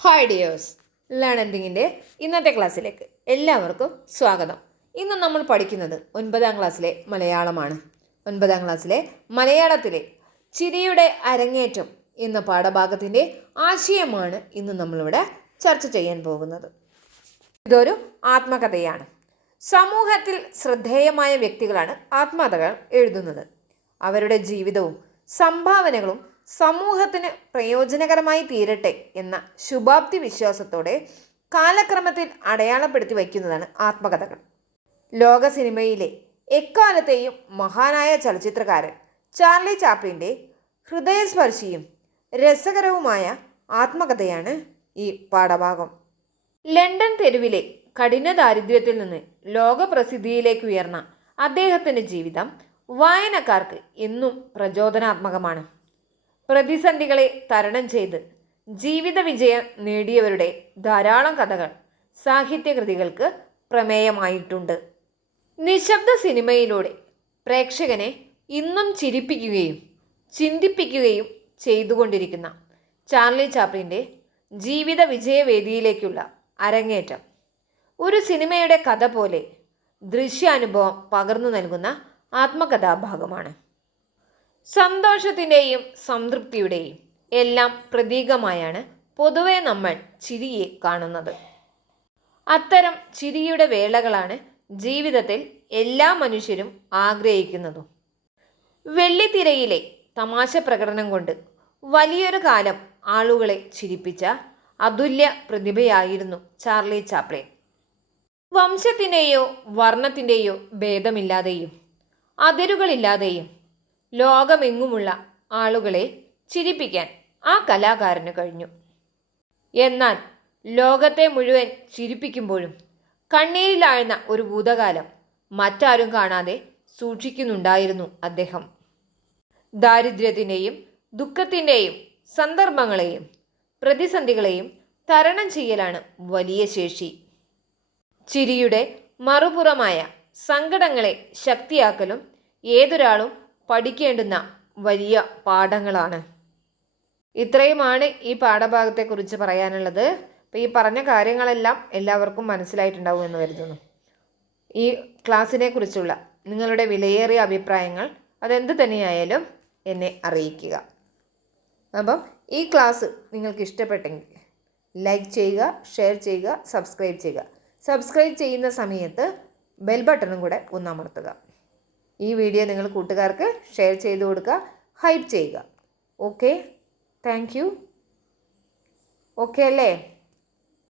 Hi dears ലേണന്റിങ്ങിന്റെ ഇന്നത്തെ ക്ലാസ്സിലേക്ക് എല്ലാവർക്കും സ്വാഗതം. ഇന്ന് നമ്മൾ പഠിക്കുന്നത് ഒൻപതാം ക്ലാസ്സിലെ മലയാളമാണ്. ഒൻപതാം ക്ലാസ്സിലെ മലയാളത്തിലെ ചിരിയുടെ അരങ്ങേറ്റം എന്ന പാഠഭാഗത്തിന്റെ ആശയമാണ് ഇന്ന് നമ്മളിവിടെ ചർച്ച ചെയ്യാൻ പോകുന്നത്. ഇതൊരു ആത്മകഥയാണ്. സമൂഹത്തിൽ ശ്രദ്ധേയമായ വ്യക്തികളാണ് ആത്മകഥകൾ എഴുതുന്നത്. അവരുടെ ജീവിതവും സംഭാവനകളും സമൂഹത്തിന് പ്രയോജനകരമായി തീരട്ടെ എന്ന ശുഭാപ്തി വിശ്വാസത്തോടെ കാലക്രമത്തിൽ അടയാളപ്പെടുത്തി വയ്ക്കുന്നതാണ് ആത്മകഥകൾ. ലോക സിനിമയിലെ എക്കാലത്തെയും മഹാനായ ചലച്ചിത്രകാരൻ ചാർലി ചാപ്ലിന്റെ ഹൃദയസ്പർശിയും രസകരവുമായ ആത്മകഥയാണ് ഈ പാഠഭാഗം. ലണ്ടൻ തെരുവിലെ കഠിന ദാരിദ്ര്യത്തിൽ നിന്ന് ലോകപ്രസിദ്ധിയിലേക്ക് ഉയർന്ന അദ്ദേഹത്തിന്റെ ജീവിതം വായനക്കാർക്ക് എന്നും പ്രചോദനാത്മകമാണ്. പ്രതിസന്ധികളെ തരണം ചെയ്ത് ജീവിത വിജയം നേടിയവരുടെ ധാരാളം കഥകൾ സാഹിത്യകൃതികൾക്ക് പ്രമേയമായിട്ടുണ്ട്. നിശബ്ദ സിനിമയിലൂടെ പ്രേക്ഷകനെ ഇന്നും ചിരിപ്പിക്കുകയും ചിന്തിപ്പിക്കുകയും ചെയ്തുകൊണ്ടിരിക്കുന്ന ചാർലി ചാപ്ലിന്റെ ജീവിത വിജയവേദിയിലേക്കുള്ള അരങ്ങേറ്റം. ഒരു സിനിമയുടെ കഥ പോലെ ദൃശ്യാനുഭവം പകർന്നു നൽകുന്ന ആത്മകഥാഭാഗമാണ്. സന്തോഷത്തിന്റെയും സംതൃപ്തിയുടെയും എല്ലാം പ്രതീകമായാണ് പൊതുവെ നമ്മൾ ചിരിയെ കാണുന്നത്. അത്തരം ചിരിയുടെ വേളകളാണ് ജീവിതത്തിൽ എല്ലാ മനുഷ്യരും ആഗ്രഹിക്കുന്നതും. വെള്ളിത്തിരയിലെ തമാശ പ്രകടനം കൊണ്ട് വലിയൊരു കാലം ആളുകളെ ചിരിപ്പിച്ച അതുല്യ പ്രതിഭയായിരുന്നു ചാർലി ചാപ്ലിൻ. വംശത്തിന്റെയോ വർണത്തിന്റെയോ ഭേദമില്ലാതെയും അതിരുകളില്ലാതെയും ലോകമെങ്ങുമുള്ള ആളുകളെ ചിരിപ്പിക്കാൻ ആ കലാകാരന് കഴിഞ്ഞു. എന്നാൽ ലോകത്തെ മുഴുവൻ ചിരിപ്പിക്കുമ്പോഴും കണ്ണീരിലാഴ്ന്ന ഒരു ഭൂതകാലം മറ്റാരും കാണാതെ സൂക്ഷിക്കുന്നുണ്ടായിരുന്നു അദ്ദേഹം. ദാരിദ്ര്യത്തിന്റെയും ദുഃഖത്തിന്റെയും സന്ദർഭങ്ങളെയും പ്രതിസന്ധികളെയും തരണം ചെയ്യലാണ് വലിയ ശേഷി. ചിരിയുടെ മറുപുറമായ സങ്കടങ്ങളെ ശക്തിയാക്കലും ഏതൊരാളും പഠിക്കേണ്ടുന്ന വലിയ പാഠങ്ങളാണ്. ഇത്രയുമാണ് ഈ പാഠഭാഗത്തെക്കുറിച്ച് പറയാനുള്ളത്. അപ്പോൾ ഈ പറഞ്ഞ കാര്യങ്ങളെല്ലാം എല്ലാവർക്കും മനസ്സിലായിട്ടുണ്ടാവും എന്ന് കരുതുന്നു. ഈ ക്ലാസ്സിനെ കുറിച്ചുള്ള നിങ്ങളുടെ വിലയേറിയ അഭിപ്രായങ്ങൾ അതെന്ത് തന്നെയായാലും എന്നെ അറിയിക്കുക. അപ്പം ഈ ക്ലാസ് നിങ്ങൾക്ക് ഇഷ്ടപ്പെട്ടെങ്കിൽ ലൈക്ക് ചെയ്യുക ഷെയർ ചെയ്യുക സബ്സ്ക്രൈബ് ചെയ്യുക. സബ്സ്ക്രൈബ് ചെയ്യുന്ന സമയത്ത് ബെൽ ബട്ടണും കൂടെ ഒന്ന് അമർത്തുക. ഈ വീഡിയോ നിങ്ങൾ കൂട്ടുകാർക്ക് ഷെയർ ചെയ്ത് കൊടുക്കുക ഹൈപ്പ് ചെയ്യുക. ഓക്കെ താങ്ക് യു ഓക്കെ അല്ലേ?